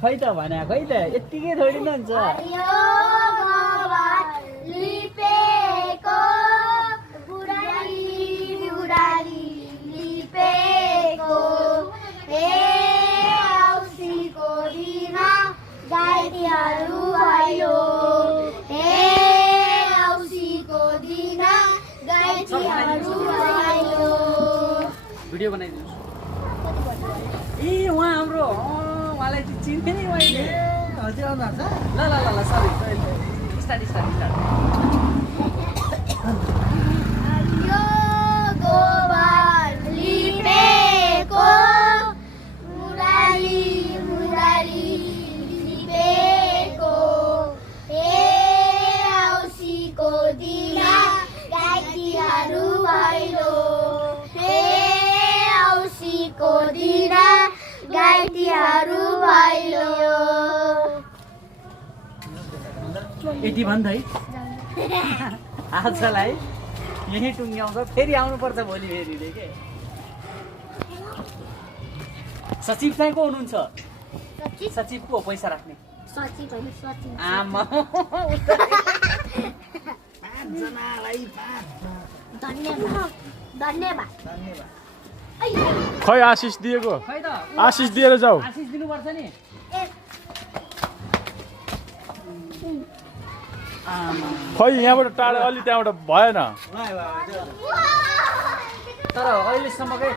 खै त भने खै त यतिकै थोडी न हुन्छ भिडियो बनाइदिनु ए उहाँ हाम्रो उहाँलाई चाहिँ चिन्थेँ नि मैले हजुर आउनुहुन्छ ल ल ल ल सरी स्टार्ट स्टार्ट स्टार्ट यति भन्दा है आजलाई यही टुङ्ग्याउँछ फेरि आउनुपर्छ भोलि फेरि के सचिव चाहिँ को हुनुहुन्छ सचिव को पैसा राख्ने आमा खै आशिष दिएको खै त आशिष दिएर जाऊ आशिष दिनुपर्छ नि खै यहाँबाट टाढा अलि त्यहाँबाट भएन तर अहिलेसम्मकै